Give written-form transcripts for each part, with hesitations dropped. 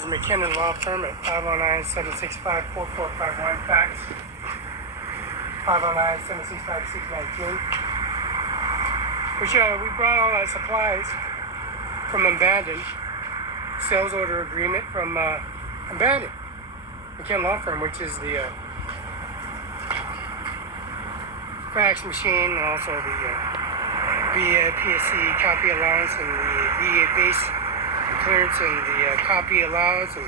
is McKinnon Law Firm at 509-765-4451. Fax 509-765-619. Which we brought all that supplies from Abandoned. Sales order agreement from Abandoned. McKinnon Law Firm, which is the fax machine, and also the VA PSC copy allowance, and the VA base clearance, and the copy allowance, and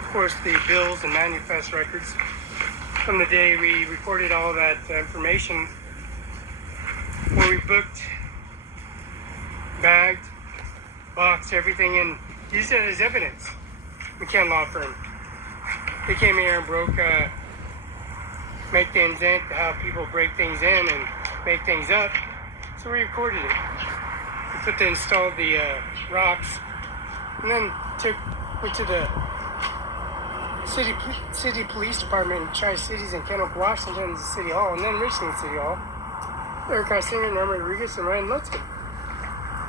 of course the bills and manifest records from the day we recorded all that information, where we booked, bagged, boxed everything, and used it as evidence. McKinnon Law Firm. They came here and broke, make things in, how people break things in and make things up. So we recorded it. We installed the rocks, and then went to the city police department in Tri-Cities in Kennewick, Washington, City Hall, and then Richland City Hall. Eric Singer, Norman Rodriguez, and Ryan Lutzkin.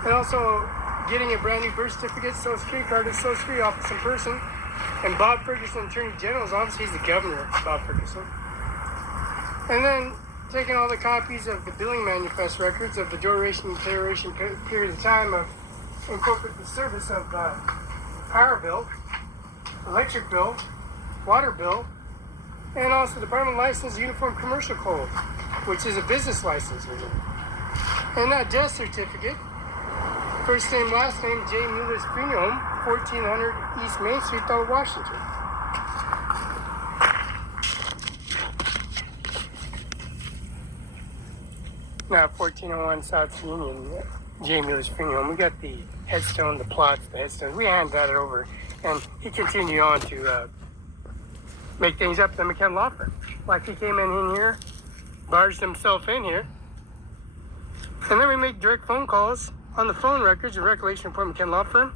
And also getting a brand new birth certificate, social security card, and social security office in person. And Bob Ferguson, Attorney General's office, he's the governor, Bob Ferguson. And then taking all the copies of the billing manifest records of the duration and duration period of time of incorporate the service of power bill, electric bill, water bill, and also Department License Uniform Commercial Code, which is a business license. And that death certificate, first name, last name, J. Mueller's Funeral Home, 1400 East Main Street, Othello, Washington. Now, 1401 South Union, J. Mueller's Funeral Home. We got the headstone, the plots, the headstone. We handed that over, and he continued on to make things up at the McKinnon Law Firm. Like he came in here, barged himself in here, and then we make direct phone calls on the phone records and recollection report McKinnon Law Firm,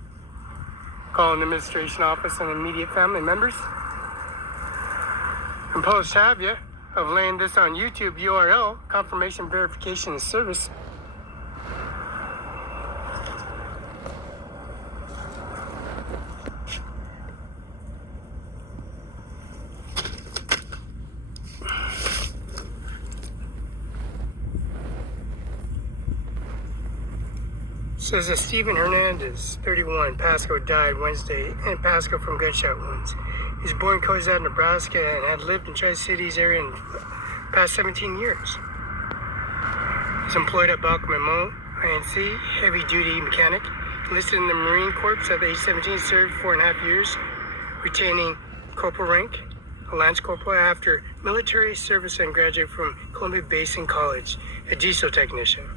calling the administration office and immediate family members. And post have you of laying this on YouTube URL, confirmation, verification, and service. Says that Stephen Hernandez, 31, Pasco, died Wednesday in Pasco from gunshot wounds. He was born in Cozad, Nebraska, and had lived in Tri-Cities area in the past 17 years. He's employed at Balcom & Mo, INC, heavy-duty mechanic. Enlisted in the Marine Corps at age 17, served 4.5 years, retaining corporal rank, a lance corporal after military service, and graduated from Columbia Basin College, a diesel technician.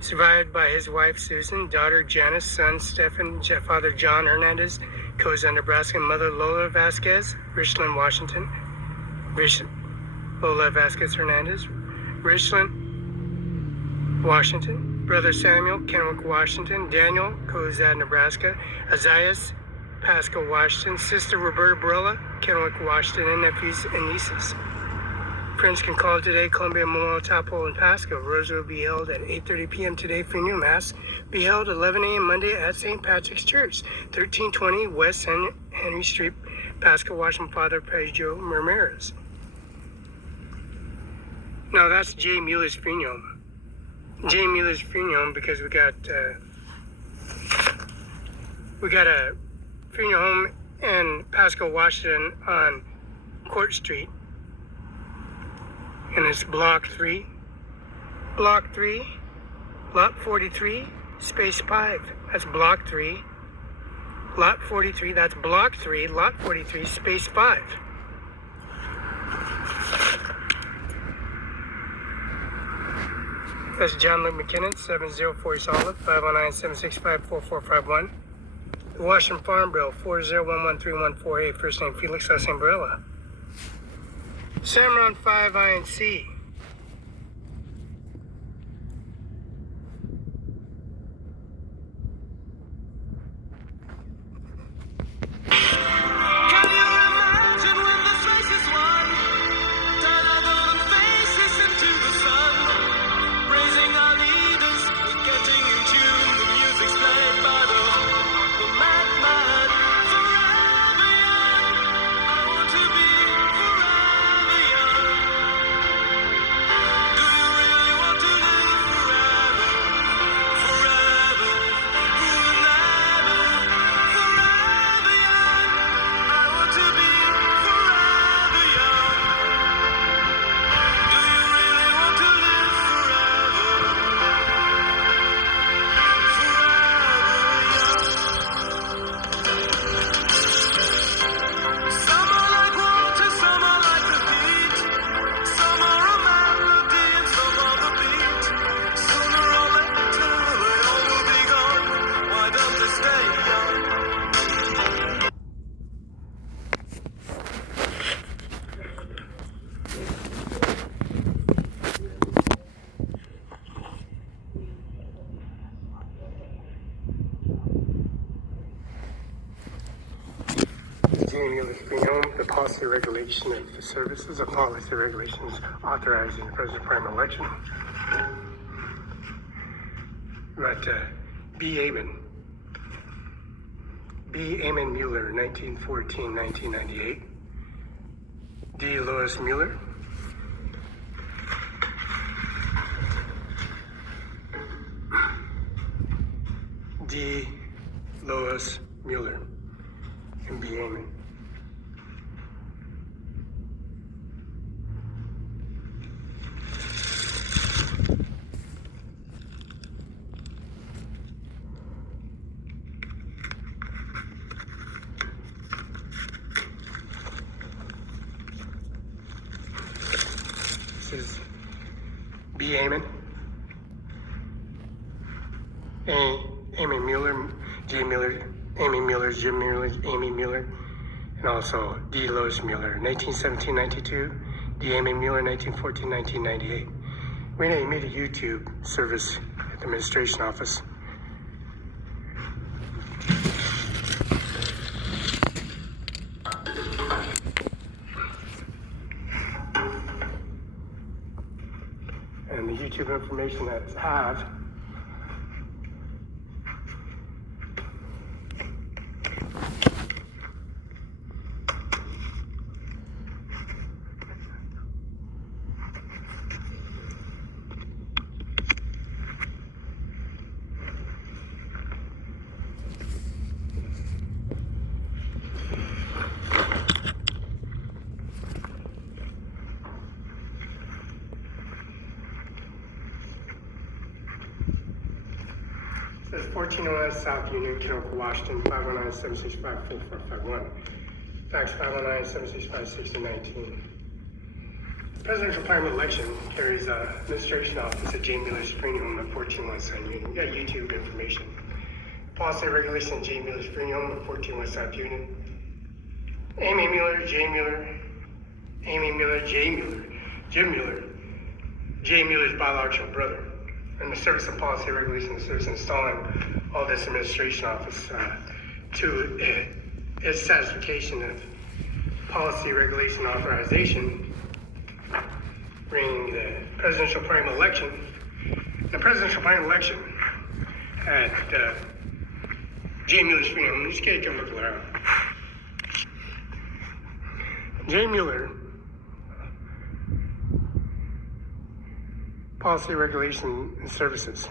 Survived by his wife Susan, daughter Janice, son Stephen, father John Hernandez, Cozad, Nebraska, mother Lola Vasquez, Richland, Washington. Lola Vasquez Hernandez, Richland, Washington. Brother Samuel, Kennewick, Washington. Daniel, Cozad, Nebraska. Isaias, Pasco, Washington. Sister Roberta Barela, Kennewick, Washington, and nephews and nieces. Friends can call today, Columbia Memorial Chapel in Pasco. Rosary will be held at 8:30 p.m. today. Funeral Mass be held 11 a.m. Monday at St. Patrick's Church, 1320 West Henry Street, Pasco, Washington. Father Pedro Ramirez. Now that's J. Mueller's Funeral Home. J. Mueller's Funeral Home because we got a funeral home in Pasco, Washington on Court Street. And it's Block 3, Lot 43, Space 5. That's Block 3, Lot 43. That's Block 3, Lot 43, Space 5. That's John Luke McKinnon, 704 East Olive, 509-765-4451. The Washington Farm Bill, 40113148, first name Felix, last name Barela. CIMARON5INC. Getting in tune, the music's played by the madman. Jamie Lespino, the policy regulation of the services of policy regulations authorizing the President's primary election. But B. Amon Mueller, 1914-1998. D. Lois Mueller. D. Lois Mueller. And B. Amon. This is B. Amon. Amy Mueller, J. Mueller, Amy Mueller, Jim Mueller, Amy Mueller, and also D. Lois Mueller, 1917-92, D. Amy Mueller, 1914-1998. We made a YouTube service at the administration office. And the YouTube information that's have says 1401 South Union, Kenoka, Washington, 519-765-4451. Fax 519-765-6019. Presidential primary election carries administration office at J. Mueller Spring Home at 1401 South Union. You got YouTube information. Policy and regulation at J. Mueller Spring Home at 1401 South Union. Amy Mueller, J. Mueller, Amy Mueller, J. Mueller, Jim Mueller, J. Mueller's biological brother. And the Service of Policy Regulation, the service installing all this administration office to its satisfaction of policy regulation authorization, bringing the presidential primary election. The presidential primary election at J. Mueller Spring Home. Just get a look around. J. Mueller Policy, Regulation, and Services.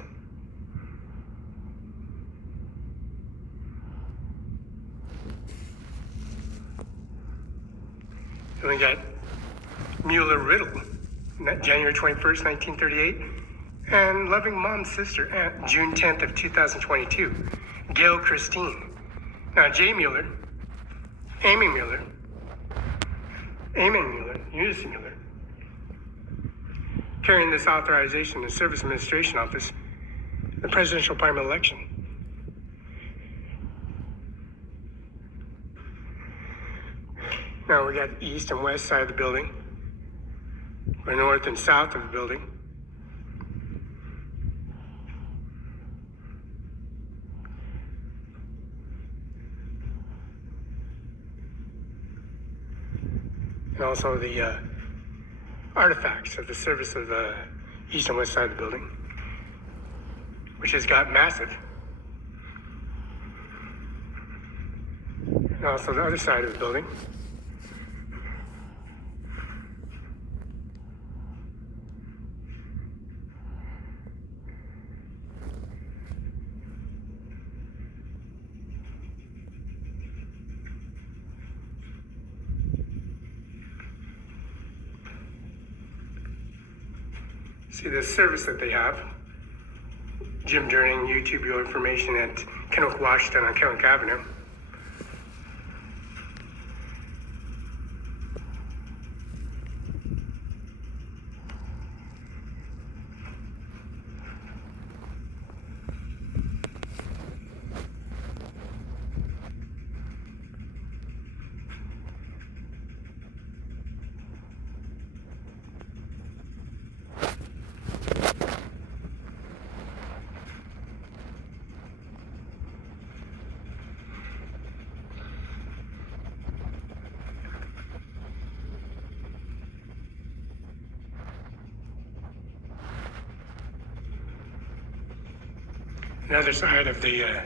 And we got Mueller Riddle, January 21st, 1938, and Loving Mom's Sister, June 10th of 2022, Gail Christine. Now, J. Mueller, Amy Mueller, Amon Mueller, Eunice Mueller, carrying this authorization in the Service Administration Office, the presidential primary election. Now we got east and west side of the building, or north and south of the building. And also the artifacts of the service of the east and west side of the building, which has got massive. And also the other side of the building. See the service that they have. Jim Durning, YouTube your information at Kenoka, Washington on Kenoka Avenue. Another side of the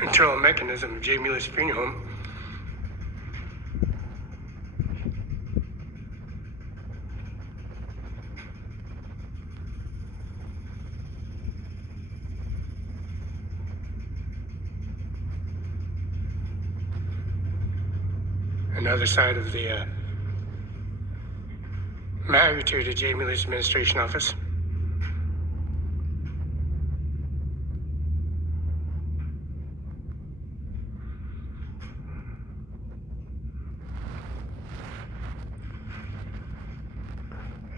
internal mechanism of J. Mueller's funeral home. Another side of the magnitude of J. Mueller's administration office.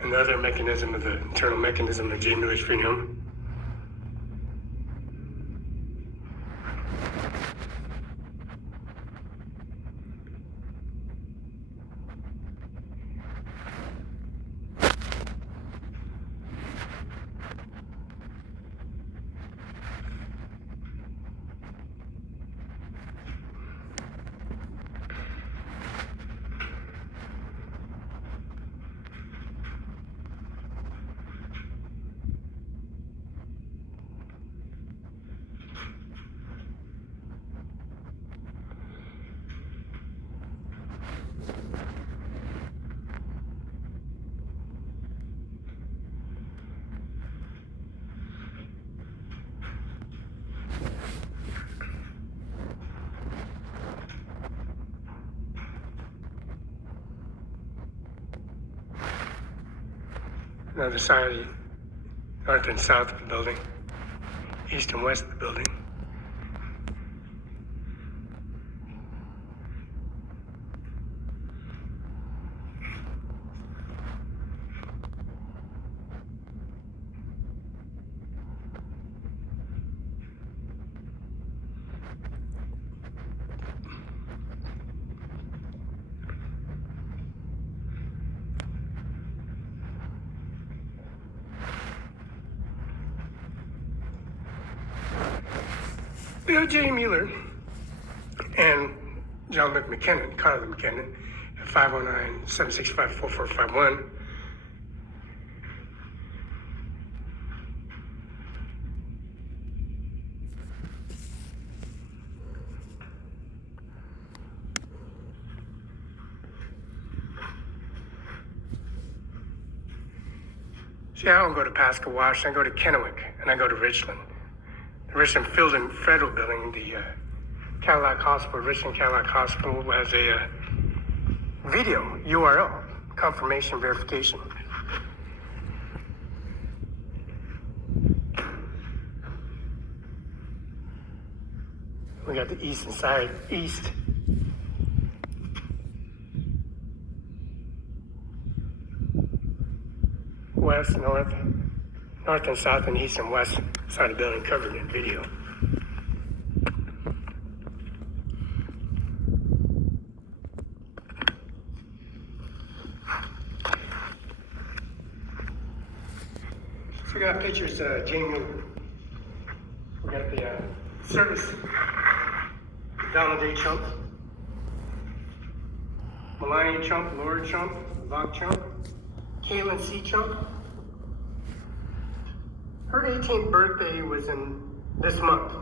Another mechanism of the internal mechanism of J. Mueller's funeral home. Another side of the north and south of the building, east and west of the building. Bill J. Mueller and John McKinnon, Carla McKinnon, at 509-765-4451. See, I don't go to Pascawash, I go to Kennewick, and I go to Richland. The Richland Field and Federal Building, the Cadillac Hospital, Richland Cadillac Hospital, has a video URL, confirmation verification. We got the eastern side, east. West, north and south and east and west side of the building covered in video. So we got pictures of Jane Mueller. We got the service, Donald A. Trump, Melania Trump, Laura Trump, Ivanka Trump, Kaylin C. Trump. Her 18th birthday was in this month.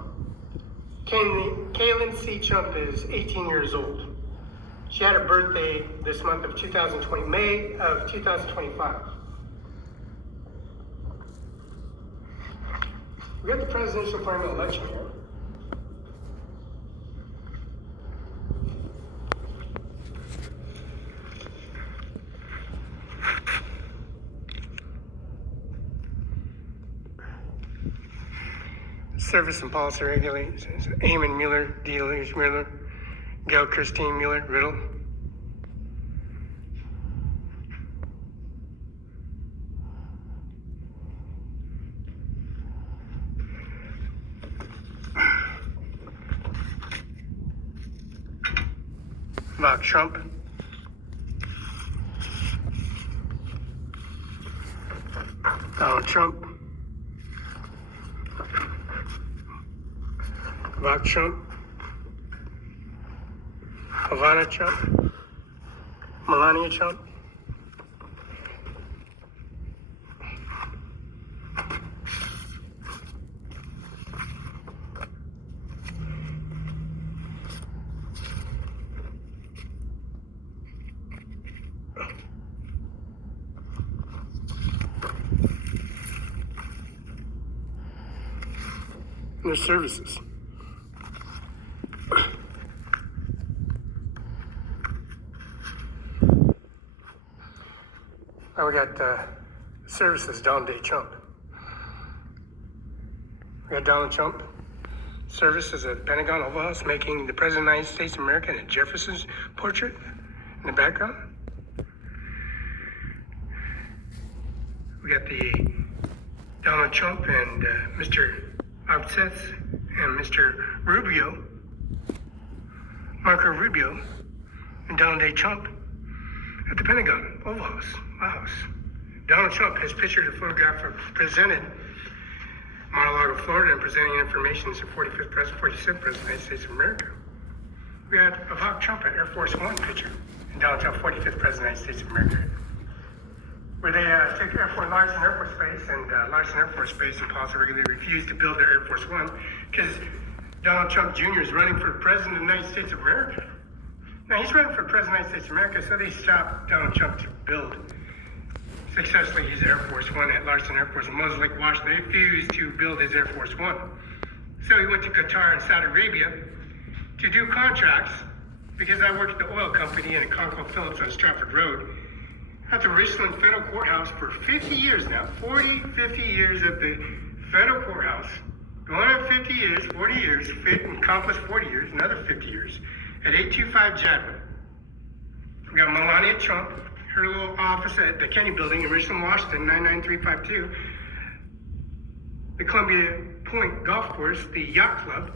Kaylin C. Trump is 18 years old. She had her birthday this month of 2020, May of 2025. We got the presidential primary election here. Service and policy regulations. Eamon Mueller, D. Louise Mueller, Gail Christine Mueller, Riddle. Mark Trump. Donald Trump. Mark Trump, Ivana Trump, Melania Trump, and their services. Now we got services Donald J. Trump. We got Donald Trump. Services at the Pentagon Oval House, making the President of the United States of America and Jefferson's portrait in the background. We got the Donald Trump and Mr. Outsetts and Mr. Rubio, Marco Rubio, and Donald J. Trump at the Pentagon Oval House. Wow. Donald Trump has pictured a photograph presented Mar-a-Lago, Florida, and presenting information as the 47th President of the United States of America. We had Ivanka Trump at Air Force One picture, and Donald Trump, 45th President of the United States of America, where they took Larson Air Force Base, and Larson Air Force Base and policy regularly refused to build their Air Force One because Donald Trump Jr. is running for President of the United States of America. Now, he's running for President of the United States of America, so they stopped Donald Trump to build successfully his Air Force One at Larson Air Force in Moses Lake, Washington. They refused to build his Air Force One. So he went to Qatar and Saudi Arabia to do contracts, because I worked at the oil company in Conkle Phillips on Stratford Road at the Richland Federal Courthouse for 50 years now. 50 years at the federal courthouse. Going on 50 years, 40 years, accomplished 40 years, another 50 years at 825 Jadwin. We got Melania Trump, her little office at the Kennedy Building in Richland, Washington, 99352. The Columbia Point Golf Course, the Yacht Club,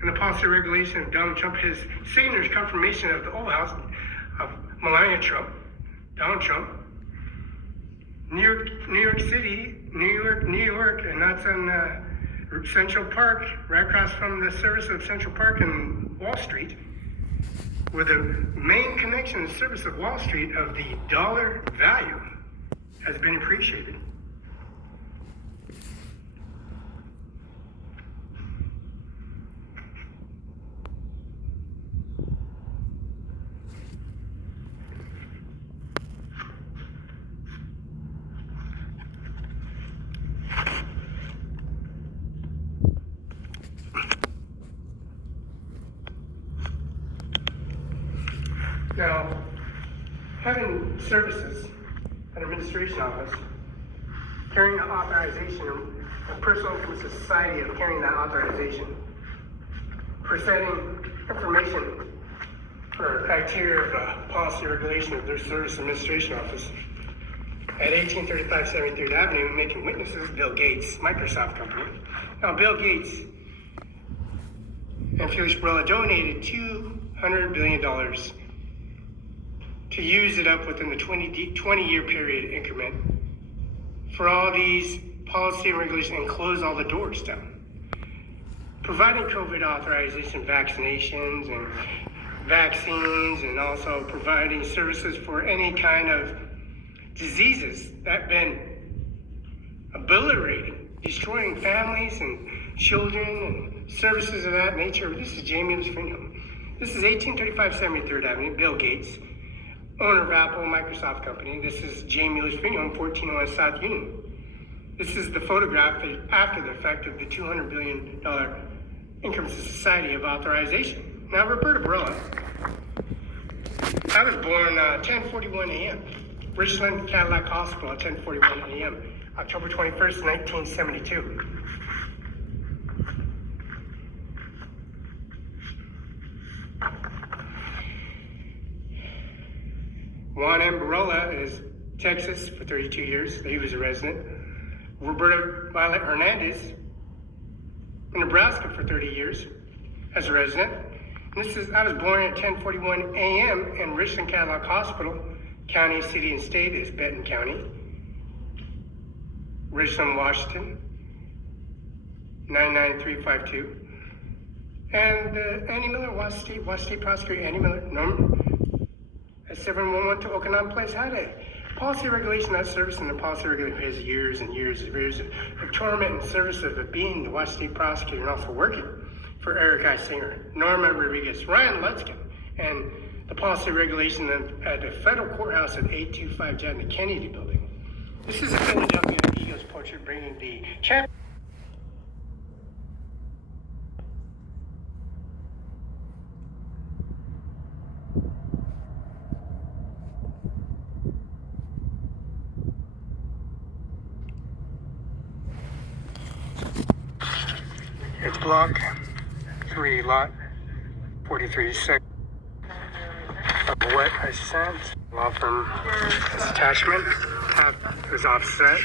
and the policy regulation of Donald Trump, his signature confirmation of the Oval House of Melania Trump, Donald Trump, New York City, New York, and that's in Central Park, right across from the service of Central Park and Wall Street, where the main connection and service of Wall Street of the dollar value has been appreciated. Now, having services, an administration office, carrying the authorization, a personal income society of carrying that authorization, presenting information for criteria of policy regulation of their service administration office at 1835 73rd Avenue, making witnesses, Bill Gates, Microsoft company. Now, Bill Gates and Felix Barela donated $200 billion to use it up within the 20-year period increment for all these policy and regulation and close all the doors down. Providing COVID authorization, vaccinations and vaccines, and also providing services for any kind of diseases that have been obliterating, destroying families and children and services of that nature. This is Jamie Lewis-Freedom. This is 1835 73rd Avenue, Bill Gates, owner of Apple Microsoft company. This is Jamie Lewis-Freedom, 1401 South Union. This is the photograph that after the effect of the $200 billion income to society of authorization. Now, Roberta Barela, I was born 10:41 a.m. Richland Cadillac Hospital at 10:41 a.m. October 21st, 1972. Juan M. Barela is Texas for 32 years. He was a resident. Roberta Violet Hernandez in Nebraska for 30 years as a resident. And I was born at 10:41 a.m. in Richland Cadillac Hospital. County, city, and state is Benton County. Richland, Washington, 99352. And Andy Miller, Washington State Prosecutor Andy Miller, at 711 to Okanam Place, had a policy regulation that service, and the policy regulation has years and years and years of torment and service of being the Washington State Prosecutor and also working for Eric I. Singer, Norma Rodriguez, Ryan Lutzkin, and the policy regulation at the federal courthouse at 825 Jan, the Kennedy Building. This is a Philadelphia Eagles portrait bringing the champion. Block 3, lot 43, sec of what I sent. Law firm, this attachment tab is offset,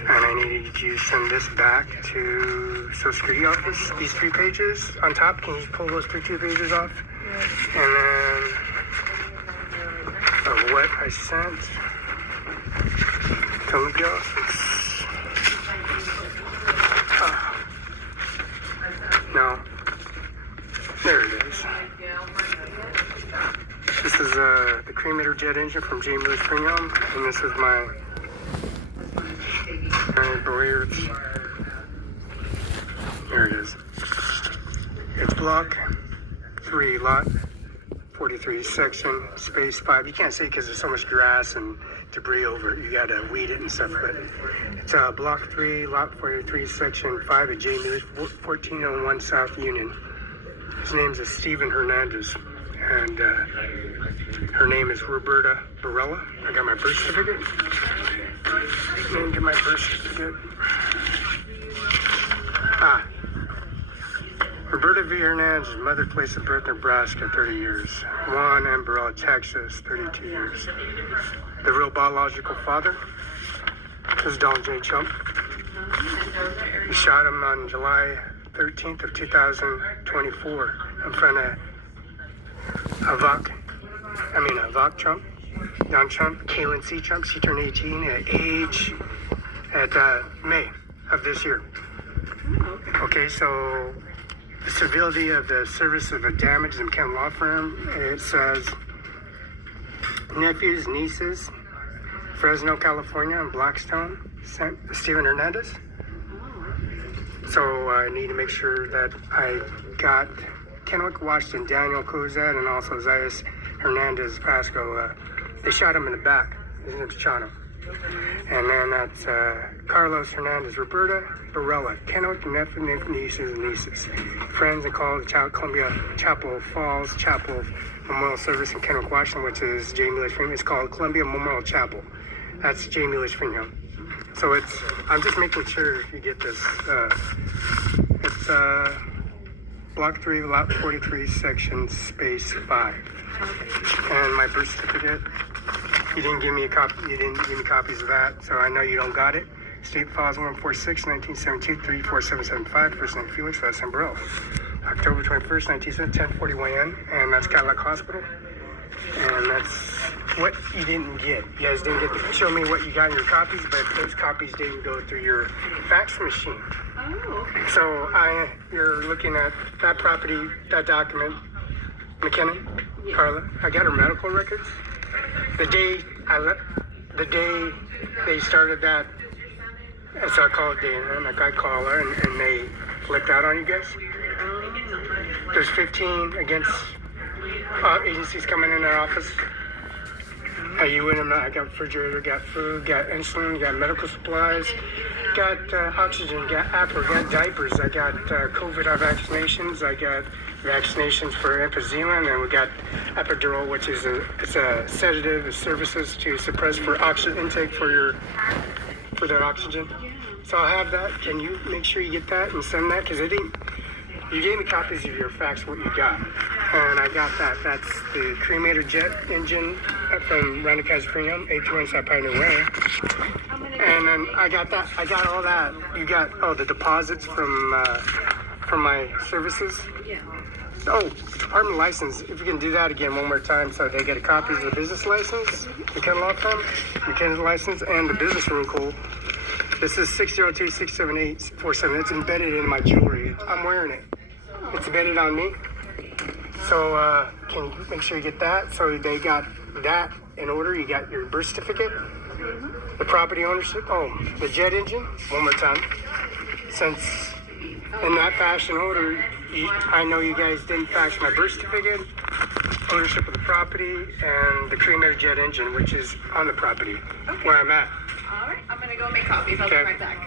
and I need you to send this back to Social Security office. These 3 pages on top, can you pull those 2 pages off? And then of what I sent to the office. No. There it is. This is the cremator jet engine from J. Lewis Premium, and this is my Barela. There it is. It's block 3, lot 43, section, space 5. You can't see it because there's so much grass and debris over it. You gotta weed it and stuff, but it's block 3, lot 43, section 5 at J. Lewis, 1401 South Union. His name is Stephen Hernandez, and her name is Roberta Barela. I got my birth certificate. Let me get my birth certificate. Roberta V. Hernandez, mother, place of birth, Nebraska, 30 years. Juan M. Barela, Texas, 32 years. The real biological father is Donald J. Trump. He shot him on July 13th of 2024 in front of Ivanka Trump, Don Trump, Kaylin C. Trump. She turned 18 at May of this year. Okay, so the civility of the service of a damage in McKenna law firm, it says nephews, nieces, Fresno, California, and Blackstone, Stephen Hernandez. So I need to make sure that I got Kenwick, Washington, Daniel Cozad, and also Zayas Hernandez Pasco. They shot him in the back. His name's Chano. And then that's Carlos Hernandez, Roberta Barela, Kenwick, nieces and nieces. Friends and called Columbia Chapel Falls Chapel Memorial Service in Kenwick, Washington, which is J. Lewis Freeman. It's called Columbia Memorial Chapel. That's J. Lewis Freeman. So I'm just making sure you get this. It's block 3, lot 43, section space 5. And my birth certificate. You didn't give me a copy. You didn't give me copies of that, so I know you don't got it. State files 146, 1972, 34775. First name Felix, last name Barela. October 21st, 1970, 1041 a.m. And that's Cadillac Hospital. And that's what you didn't get. You guys didn't get to show me what you got in your copies, but those copies didn't go through your fax machine. Oh, okay. So you're looking at that property, that document, McKenna, yeah. Carla. I got her medical records. The day they started that, so I called Dana, and I called her, and they flipped out on you guys. There's 15 against agencies coming in their office. You in them? I got refrigerator, got food, got insulin, got medical supplies, got oxygen, got Apple, got diapers. I got COVID vaccinations. I got vaccinations for emphysema, and we got epidural, which is it's a sedative. It services to suppress for oxygen intake for their oxygen. So I'll have that. Can you make sure you get that and send that? Because you gave me copies of your fax, what you got. And I got that. That's the cremator jet engine from Randall Premium, 821 South Pioneer Way. And then I got that. I got all that. You got the deposits from my services. Yeah. Oh, department license. If you can do that again one more time, so they get a copy of the business license, McKenna Law Firm, McKenna's license, and the business room code. This is 602-678-47. It's embedded in my jewelry. I'm wearing it. It's embedded on me. So can you make sure you get that? So they got that in order. You got your birth certificate, the property ownership, the jet engine, one more time. Since in that fashion order, I know you guys didn't fax my birth certificate, ownership of the property, and the cremator jet engine, which is on the property where I'm at. All right, I'm gonna go make copies. I'll be right back.